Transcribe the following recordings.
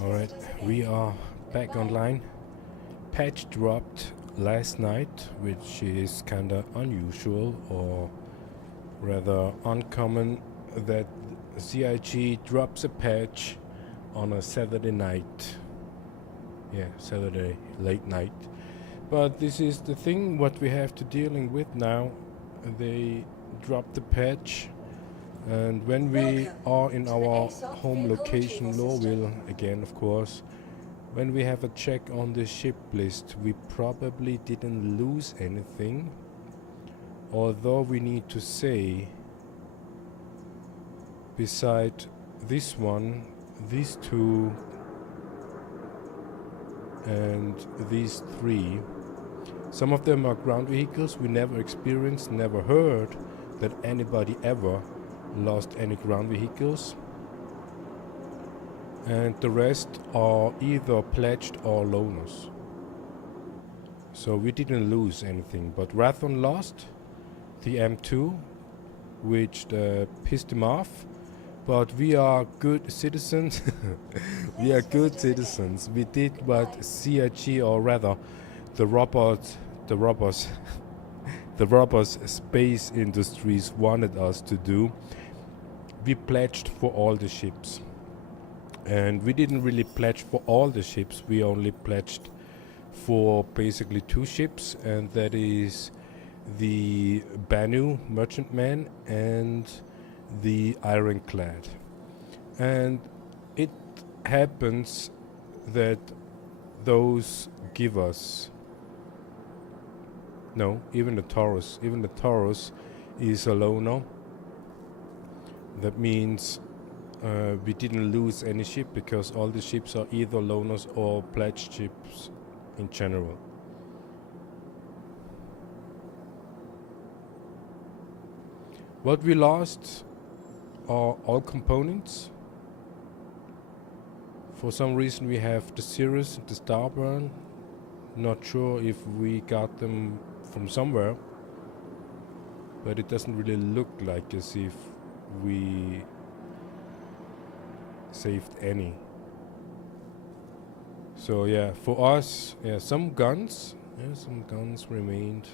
Alright, we are back online. Patch dropped last night, which is kinda unusual or rather uncommon that CIG drops a patch on a Saturday night. Yeah, Saturday late night. But this is the thing what we have to dealing with now. They dropped the patch, and when we are in our home location, Lowville, again of course, when we have a check on the ship list, we probably didn't lose anything. Although we need to say, beside this one, these two, and these three, some of them are ground vehicles. We never experienced, never heard that anybody ever lost any ground vehicles. And the rest are either pledged or loaners. So we didn't lose anything, but Rathon lost the M2, which pissed him off. But we are good citizens. We are good citizens. We did what CIG, or rather the robbers space industries wanted us to do. We pledged for all the ships. And we didn't really pledge for all the ships. We only pledged for basically two ships, and that is the Banu Merchantman and the Ironclad. And it happens that those give us even the Taurus is a loaner. That means we didn't lose any ship because all the ships are either loaners or pledged ships in general. What we lost are all components. For some reason we have the Cirrus and the Starburn. Not sure if we got them from somewhere, but it doesn't really look like as if we saved any. So yeah, for us, some guns remained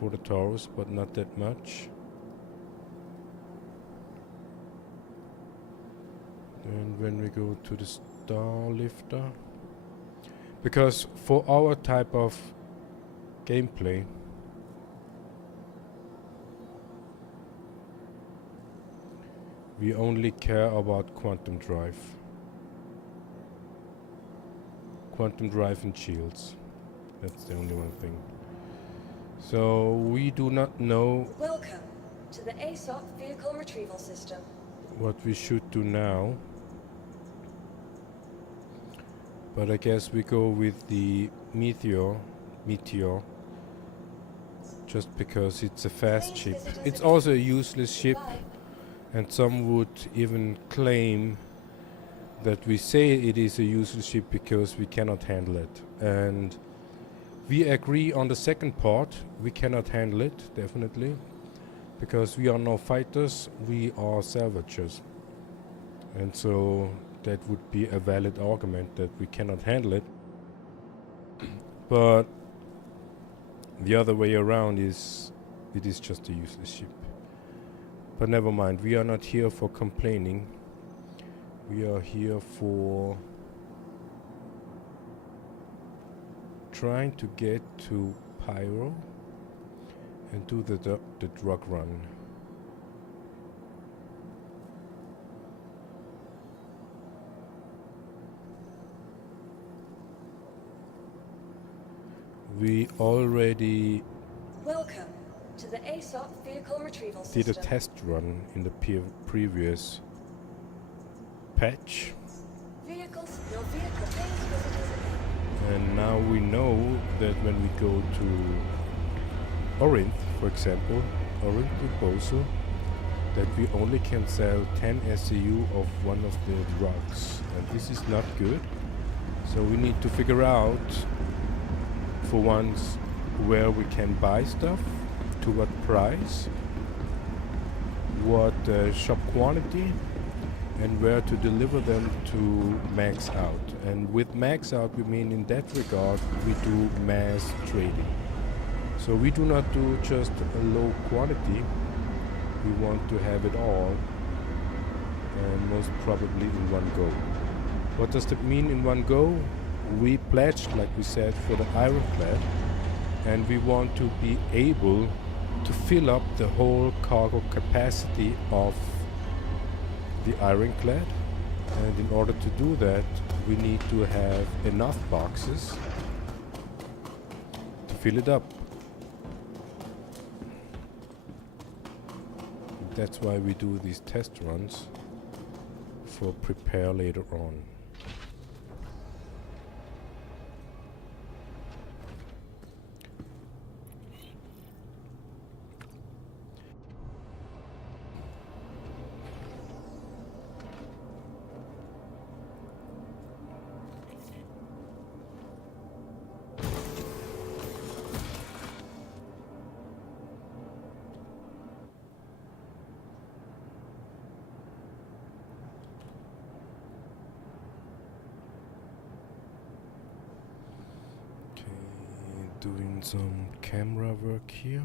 for the Taurus, but not that much. And when we go to the Starlifter, because for our type of gameplay, we only care about quantum drive and shields. That's the only one thing. So we do not know. Welcome to the ASOP vehicle retrieval system. What we should do now. But I guess we go with the Meteor, just because it's a fast ship. It's also a useless ship, and some would even claim that we say it is a useless ship because we cannot handle it. And we agree on the second part. We cannot handle it, definitely, because we are no fighters, we are salvagers. And so that would be a valid argument that we cannot handle it. But the other way around is, it is just a useless ship. But never mind, we are not here for complaining. We are here for trying to get to Pyro and do the drug run. We already Welcome to the ASOP vehicle retrieval system. did a test run in the previous patch. Your vehicle pays visitors again. And now we know that when we go to Orinth, for example, Orinth Proposal, that we only can sell 10 SEU of one of the drugs. And this is not good. So we need to figure out for once where we can buy stuff, to what price, what shop quantity, and where to deliver them to max out. And with max out, we mean in that regard, we do mass trading. So we do not do just a low quantity, we want to have it all, and most probably in one go. What does that mean in one go? We pledged, like we said, for the ironclad, and we want to be able to fill up the whole cargo capacity of the ironclad, and in order to do that we need to have enough boxes to fill it up. That's why we do these test runs for prepare later on. Doing some camera work here.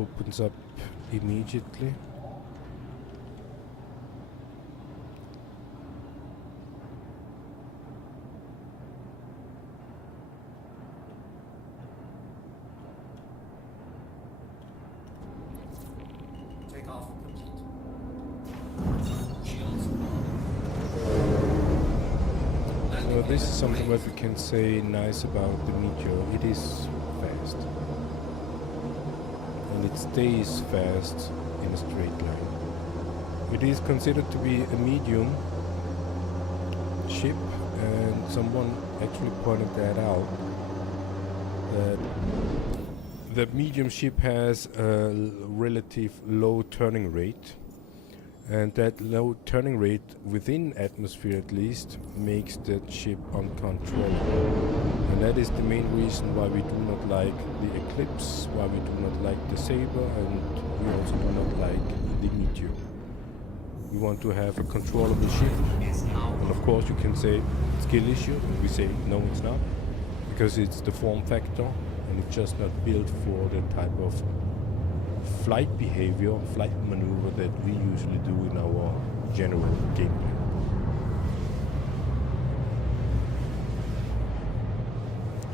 Opens up immediately. Take off. So this is something that we can say nice about the Meteor. It is fast. And it stays fast in a straight line. It is considered to be a medium ship, and someone actually pointed that out, that the medium ship has a relative low turning rate, and that low turning rate within atmosphere at least makes that ship uncontrollable. And that is the main reason why we do not like the Eclipse, why we do not like the Saber, and we also do not like the Meteor. We want to have a controllable ship, and of course you can say skill issue, and we say no, it's not, because it's the form factor and it's just not built for the type of flight behavior, flight maneuver that we usually do in our general gameplay.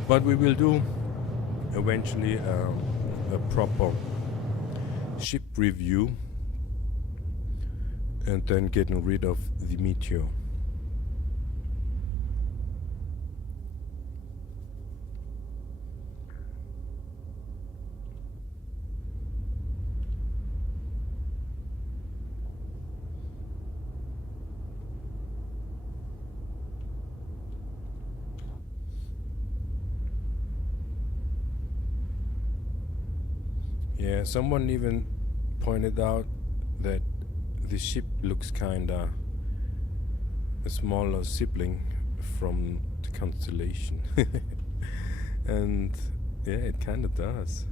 But we will do eventually a proper ship review, and then getting rid of the Meteor. Yeah, someone even pointed out that the ship looks kinda a smaller sibling from the constellation. And yeah, it kinda does.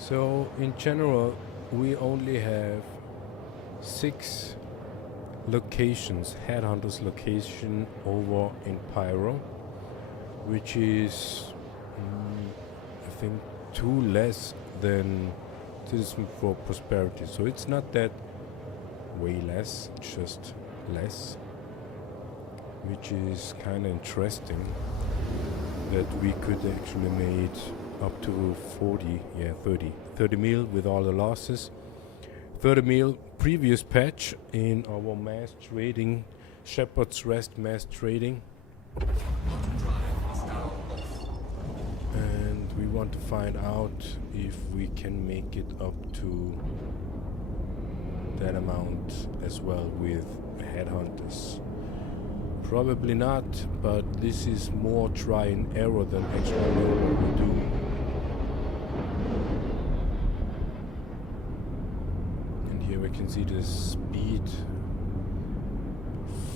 So in general, we only have 6 locations, headhunters location over in Pyro, which is, I think, 2 less than Citizen for Prosperity. So it's not that way less, it's just less, which is kind of interesting that we could actually made up to 30 mil with all the losses. 30 mil previous patch in our mass trading, Shepherd's Rest mass trading. And we want to find out if we can make it up to that amount as well with headhunters. Probably not, but this is more try and error than actually know what we do. Here we can see the speed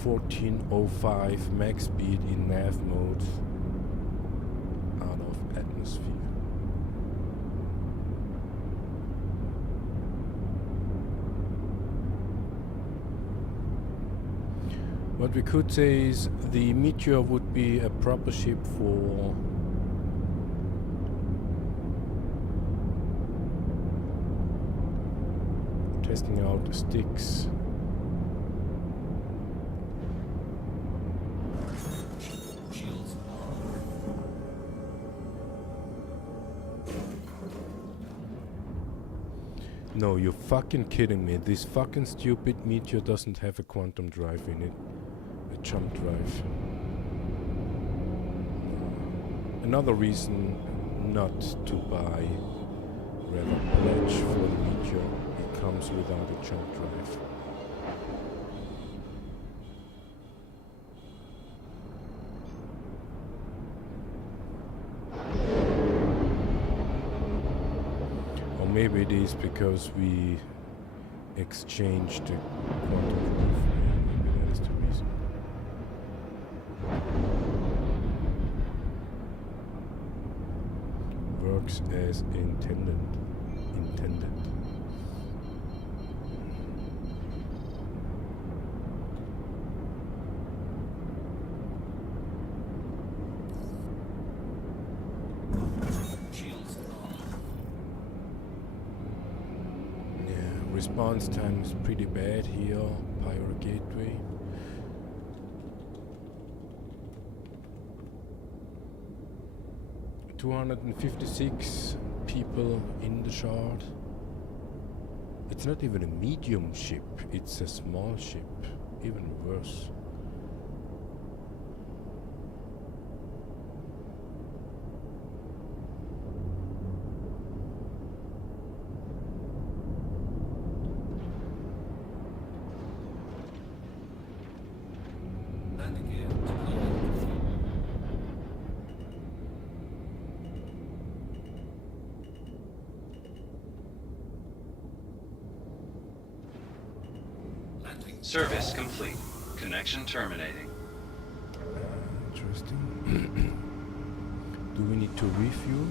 1405 max speed in nav mode out of atmosphere. What we could say is the Meteor would be a proper ship for testing out the sticks. No, you're fucking kidding me. This fucking stupid Meteor doesn't have a quantum drive in it. A jump drive. Another reason not to buy, rather pledge for the Meteor. Comes without a jump drive. Or maybe it is because we exchanged the quantum drive. Maybe that is the reason. Works as intended. Response time is pretty bad here, Pyro Gateway. $256 people in the shard. It's not even a medium ship, it's a small ship, even worse. Service complete. Connection terminating. Interesting. Do we need to refuel?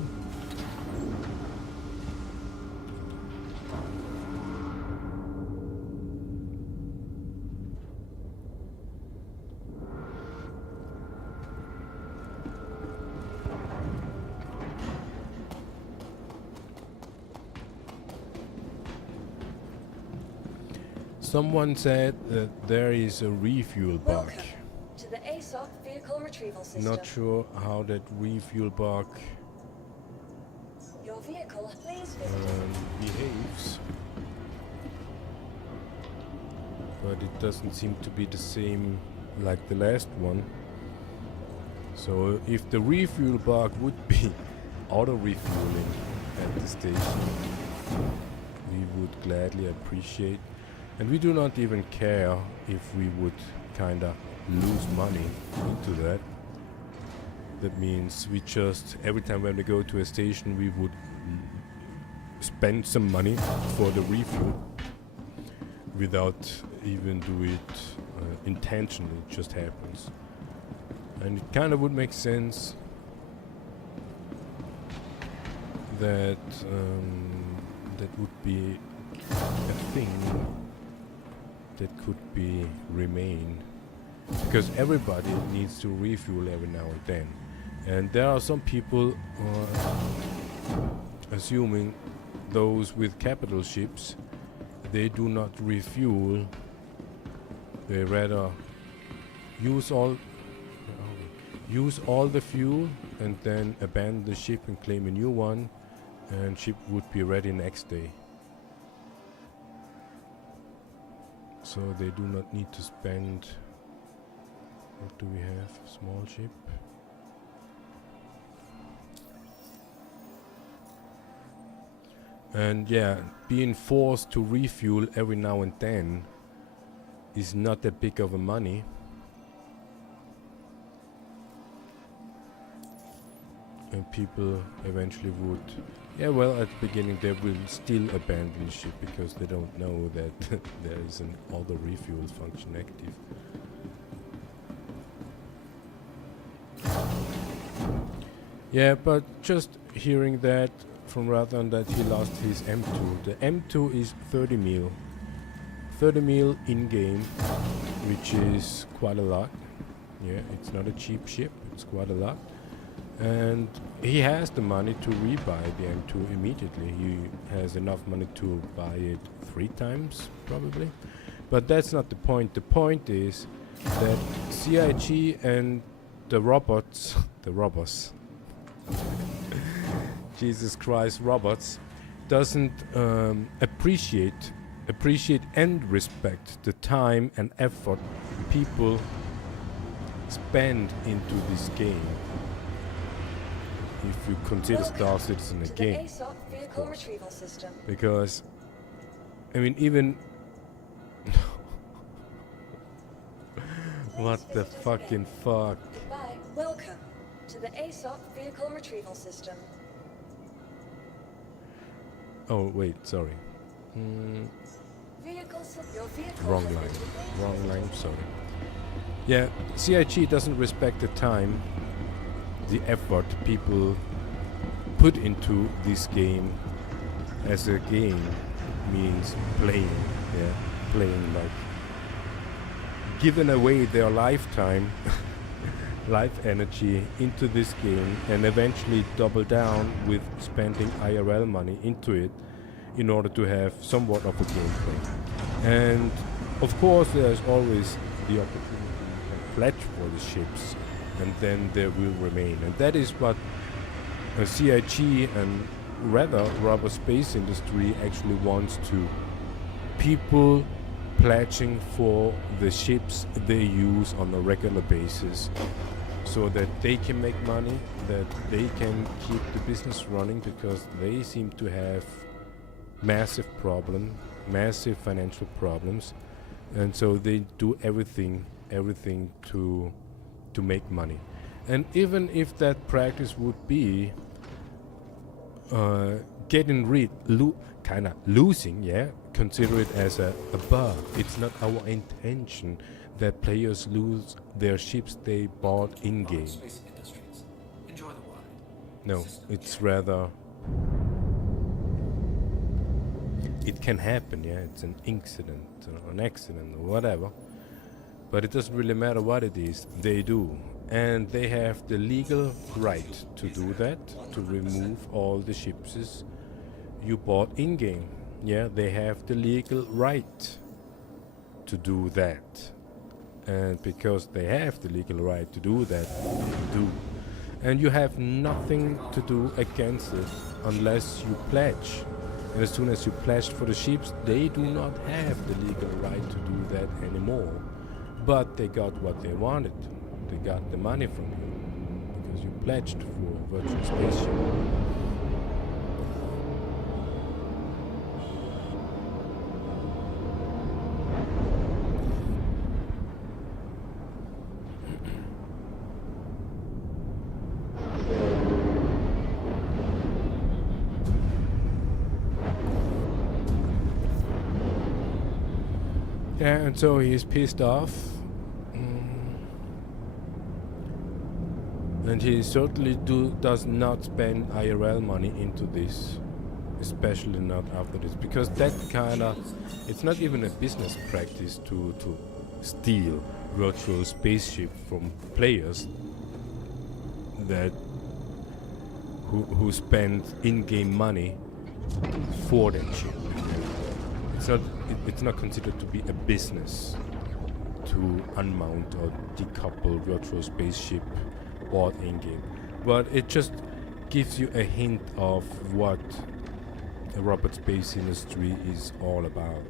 Someone said that there is a refuel bug. Welcome to the ASOP vehicle retrieval system. Not sure how that refuel bug Your vehicle, please visit. behaves. But it doesn't seem to be the same like the last one. So if the refuel bug would be auto-refueling at the station, we would gladly appreciate. And we do not even care if we would kinda lose money into that. That means we just, every time when we go to a station, we would spend some money for the refuel without even do it intentionally. It just happens. And it kind of would make sense that that would be a thing that could be remain, because everybody needs to refuel every now and then. And there are some people assuming those with capital ships, they do not refuel. They rather use all the fuel and then abandon the ship and claim a new one, and ship would be ready next day. So they do not need to spend. What do we have? Small ship. And yeah, being forced to refuel every now and then is not that big of a money. And people eventually would, yeah, well, at the beginning they will still abandon the ship because they don't know that there is an auto refuel function active. Yeah, but just hearing that from Rathan that he lost his M2. The M2 is 30 mil. 30 mil in-game, which is quite a lot. Yeah, it's not a cheap ship, it's quite a lot. And he has the money to rebuy the M2 immediately. He has enough money to buy it 3 times, probably. But that's not the point. The point is that CIG and the robots, Jesus Christ, robots, doesn't appreciate and respect the time and effort people spend into this game. If you consider Star Citizen a game, of course. Because, I mean, even what the fucking fuck? Goodbye. Welcome to the ASOP vehicle retrieval system. Oh wait, sorry. Wrong line, sorry. Yeah, CIG doesn't respect the time, the effort people put into this game. As a game means playing, yeah, playing, like giving away their lifetime, life energy into this game, and eventually double down with spending IRL money into it in order to have somewhat of a gameplay. And of course there's always the opportunity to pledge for the ships, and then they will remain. And that is what CIG and rather rubber space industry actually wants to. People pledging for the ships they use on a regular basis, so that they can make money, that they can keep the business running, because they seem to have massive financial problems, and so they do everything to make money. And even if that practice would be getting rid, losing, yeah, consider it as a bug. It's not our intention that players lose their ships they bought in-game. No, it's rather, it can happen, yeah, it's an incident or an accident or whatever, but it doesn't really matter what it is, they do. And they have the legal right to do that, to remove all the ships you bought in-game. Yeah, they have the legal right to do that. And because they have the legal right to do that, they do. And you have nothing to do against it unless you pledge. And as soon as you pledged for the ships, they do not have the legal right to do that anymore. But they got what they wanted. They got the money from you because you pledged for a virtual spaceship. Yeah, and so he's pissed off. And he certainly does not spend IRL money into this, especially not after this, because that it's not even a business practice to steal virtual spaceship from players that who spend in-game money for that ship. It's not considered to be a business to unmount or decouple virtual spaceship bought in-game, but it just gives you a hint of what the robot space industry is all about.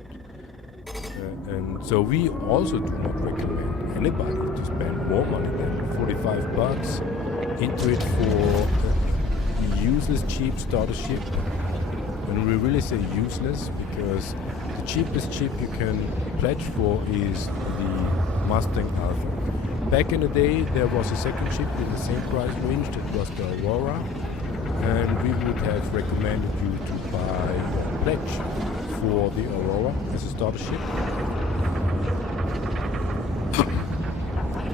And so we also do not recommend anybody to spend more money than $45 into it for a useless cheap starter ship. And we really say useless because the cheapest ship you can pledge for is the Mustang Alpha. Back in the day, there was a second ship in the same price range, that was the Aurora, and we would have recommended you to buy a pledge for the Aurora as a starter ship.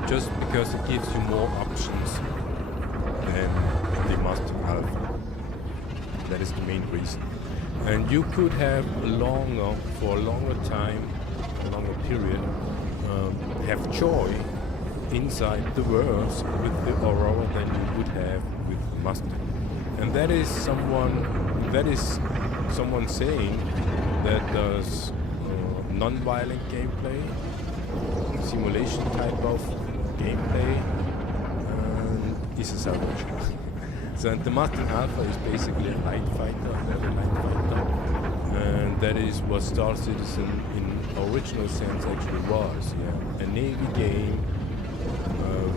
Just because it gives you more options than the Mustang Alpha. That is the main reason. And you could have for a longer time, a longer period, have joy inside the worlds with the Aurora than you would have with the Mustang. And that is someone saying that does non-violent gameplay, simulation type of gameplay, and is a salvation. So the Mustang Alpha is basically a light fighter, very light fighter, and that is what Star Citizen in original sense actually was. Yeah, a Navy game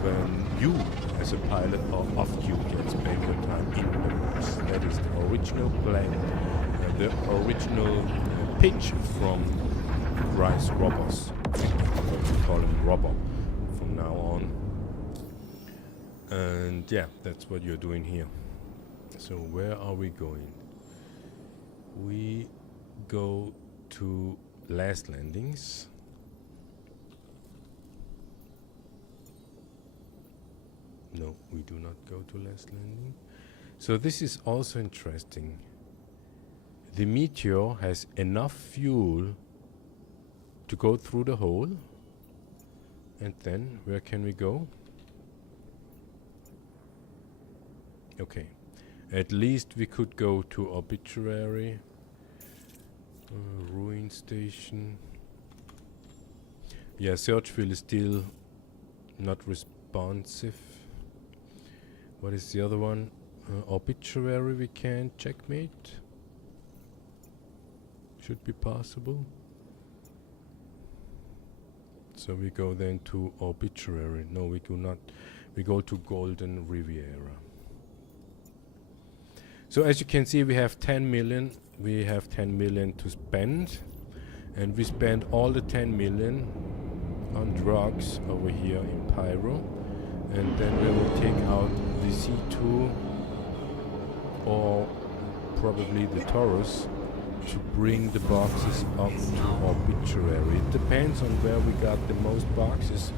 when you, as a pilot, are off duty and spend your time in the wars. That is the original plan, the original pitch from Rise Robots. I'm going to call him Robot from now on. And yeah, that's what you're doing here. So where are we going? We go to last landings. No, we do not go to last landing. So this is also interesting. The Meteor has enough fuel to go through the hole. And then where can we go? Okay, at least we could go to Obituary, Ruin Station. Yeah, Searchville is still not responsive. What is the other one? Obituary we can checkmate. Should be possible. So we go then to Obituary. No, we do not. We go to Golden Riviera. So as you can see, we have 10 million. We have 10 million to spend, and we spend all the 10 million on drugs over here in Pyro, and then we will take out the C2 or probably the Taurus to bring the boxes up to Obituary. It depends on where we got the most boxes.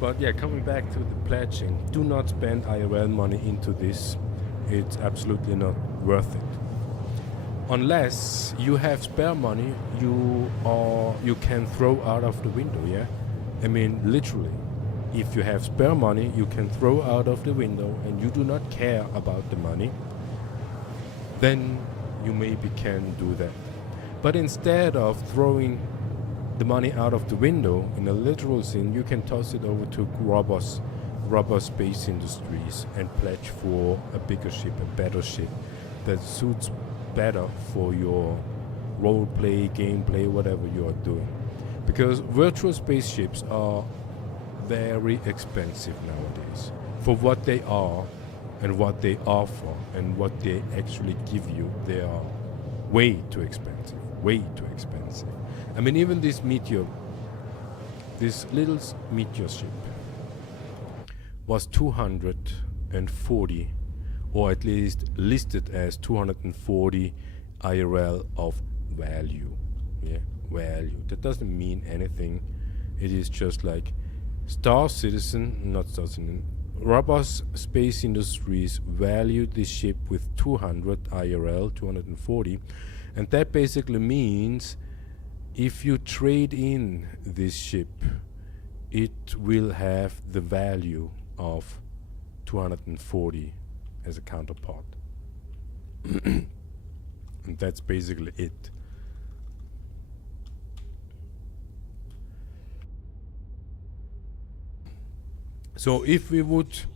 But yeah, coming back to the pledging, do not spend IRL money into this. It's absolutely not worth it. Unless you have spare money you can throw out of the window, yeah? I mean, literally. If you have spare money, you can throw out of the window and you do not care about the money, then you maybe can do that. But instead of throwing the money out of the window, in a literal sense, you can toss it over to rubber space industries and pledge for a bigger ship, a better ship that suits better for your role play, gameplay, whatever you are doing. Because virtual spaceships are very expensive nowadays for what they are and what they offer and what they actually give you. They are way too expensive, way too expensive. I mean, even this meteor, this little meteor ship was 240, or at least listed as 240 IRL of value. Yeah, value. That doesn't mean anything. It is just like Robust Space Industries valued this ship with 200 IRL, 240, and that basically means if you trade in this ship, it will have the value of 240 as a counterpart. And that's basically it. So if we would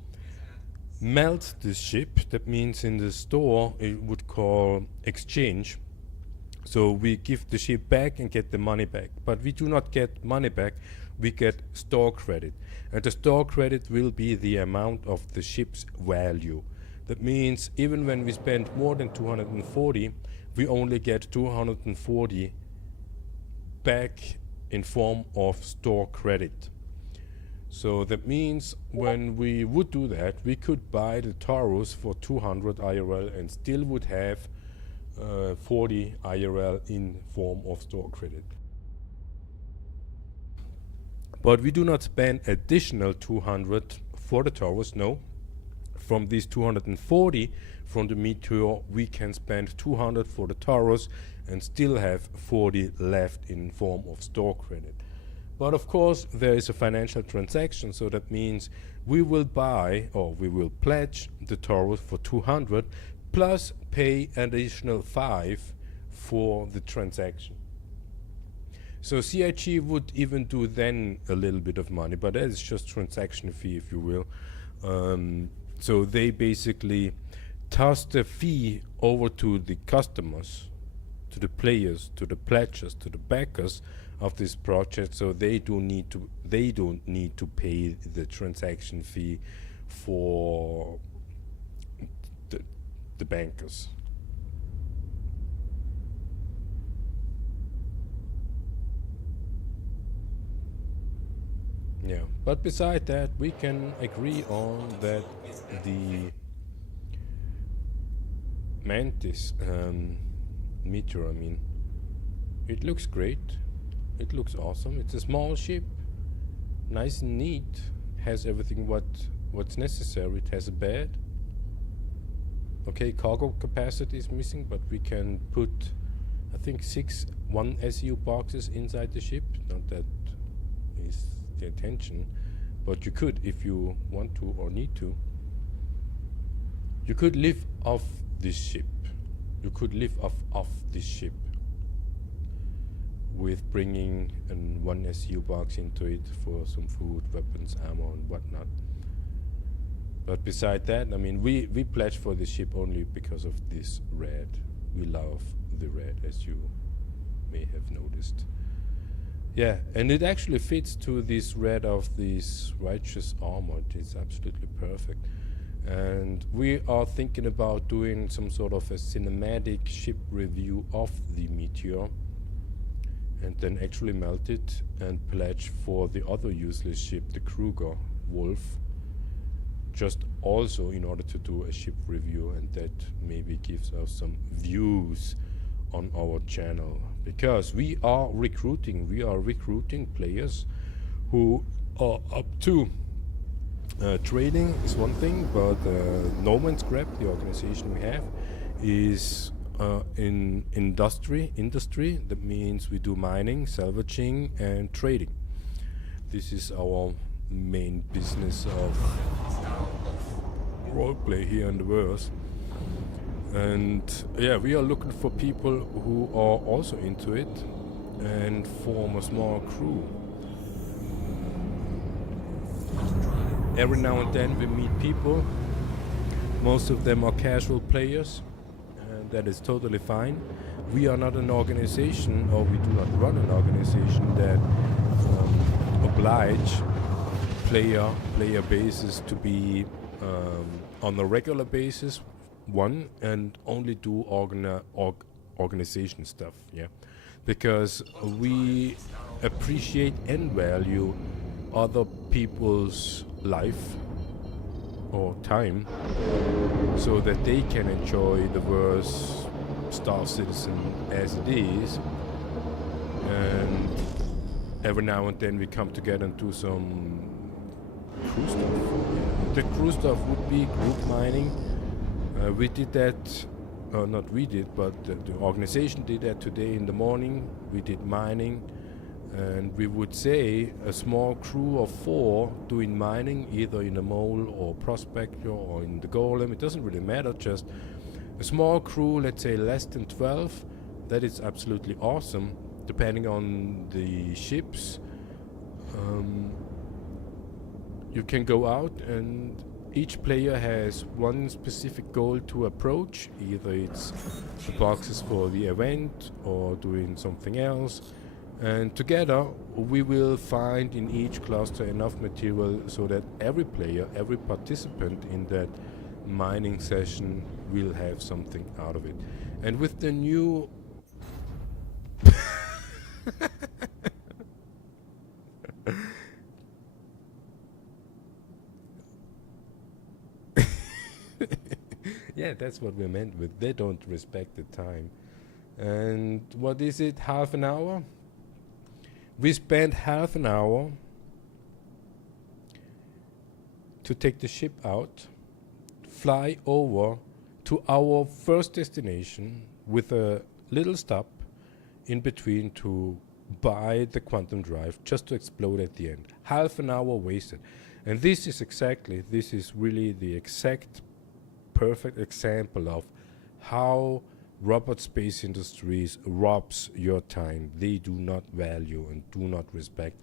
melt this ship, that means in the store it would call exchange. So we give the ship back and get the money back. But we do not get money back, we get store credit. And the store credit will be the amount of the ship's value. That means even when we spend more than 240, we only get 240 back in form of store credit. So that means when we would do that, we could buy the Taurus for 200 IRL and still would have 40 IRL in form of store credit. But we do not spend additional 200 for the Taurus, no. From these 240 from the Meteor, we can spend 200 for the Taurus and still have 40 left in form of store credit. But of course, there is a financial transaction, so that means we will buy, or we will pledge the Taurus for 200 plus pay additional 5 for the transaction. So CIG would even do then a little bit of money, but that is just transaction fee, if you will. So they basically toss the fee over to the customers, to the players, to the pledgers, to the backers of this project, so they don't need to pay the transaction fee for the bankers. Yeah, but beside that, we can agree on that the Mantis Meteor, I mean, it looks great. It looks awesome. It's a small ship, nice and neat, has everything what's necessary. It has a bed. Okay, cargo capacity is missing, but we can put, I think, 6 1SU boxes inside the ship. Not that is the intention, but you could, if you want to or need to. You could live off this ship. You could live off this ship with bringing an 1SU box into it for some food, weapons, ammo, and whatnot. But beside that, I mean, we pledged for the ship only because of this red. We love the red, as you may have noticed. Yeah, and it actually fits to this red of this righteous armor. It's absolutely perfect. And we are thinking about doing some sort of a cinematic ship review of the Meteor, and then actually melt it and pledge for the other useless ship, the Kruger Wolf, just also in order to do a ship review, and that maybe gives us some views on our channel, because we are recruiting players who are up to trading is one thing, but No Man's Grab, the organization we have, is in industry. That means we do mining, salvaging, and trading. This is our main business of roleplay here in the verse. And yeah, we are looking for people who are also into it, and form a small crew. Every now and then we meet people. Most of them are casual players, and that is totally fine. We are not an organization, or we do not run an organization that oblige player bases to be on a regular basis, one, and only do organization stuff, yeah, because we appreciate and value other people's life or time so that they can enjoy the worst Star Citizen as it is, and every now and then we come together and do some crew stuff. The crew stuff would be group mining. We did that, not we did, but the organization did that today in the morning. We did mining, and we would say a small crew of 4 doing mining, either in the mole or prospector or in the golem. It doesn't really matter, just a small crew, let's say less than 12. That is absolutely awesome, depending on the ships. You can go out, and each player has one specific goal to approach. Either it's the boxes for the event or doing something else. And together we will find in each cluster enough material so that every player, every participant in that mining session will have something out of it. And with the new yeah, that's what we meant with they don't respect the time. And what is it, half an hour? We spent half an hour to take the ship out, fly over to our first destination with a little stop in between to buy the quantum drive just to explode at the end. Half an hour wasted. And this is really the exact perfect example of how Robot Space Industries robs your time. They do not value and do not respect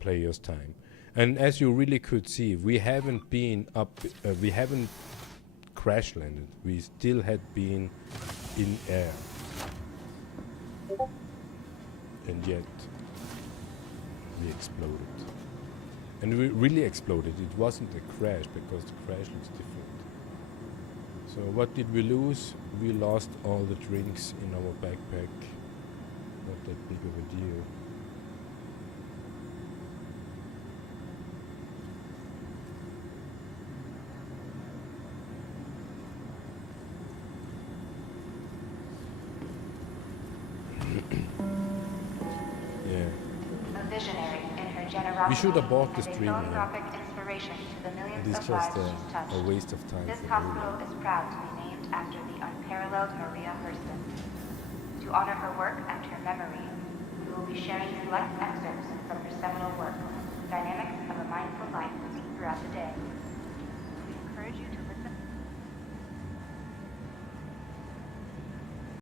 players' time. And as you really could see, we haven't been up, we haven't crash landed. We still had been in air. And yet, we exploded. And we really exploded. It wasn't a crash, because the crash looks different. So what did we lose? We lost all the drinks in our backpack. Not that big of a deal. Yeah. A visionary in her generosity. We should have bought this and a dream. philanthropic inspiration to the millions It's of just lives she's touched. a waste of time. This for hospital everyone. is proud to be named after the unparalleled Maria Hurston. To honor her work and her memory, we will be sharing select excerpts from her seminal work, Dynamics of a Mindful Life, throughout the day. We encourage you to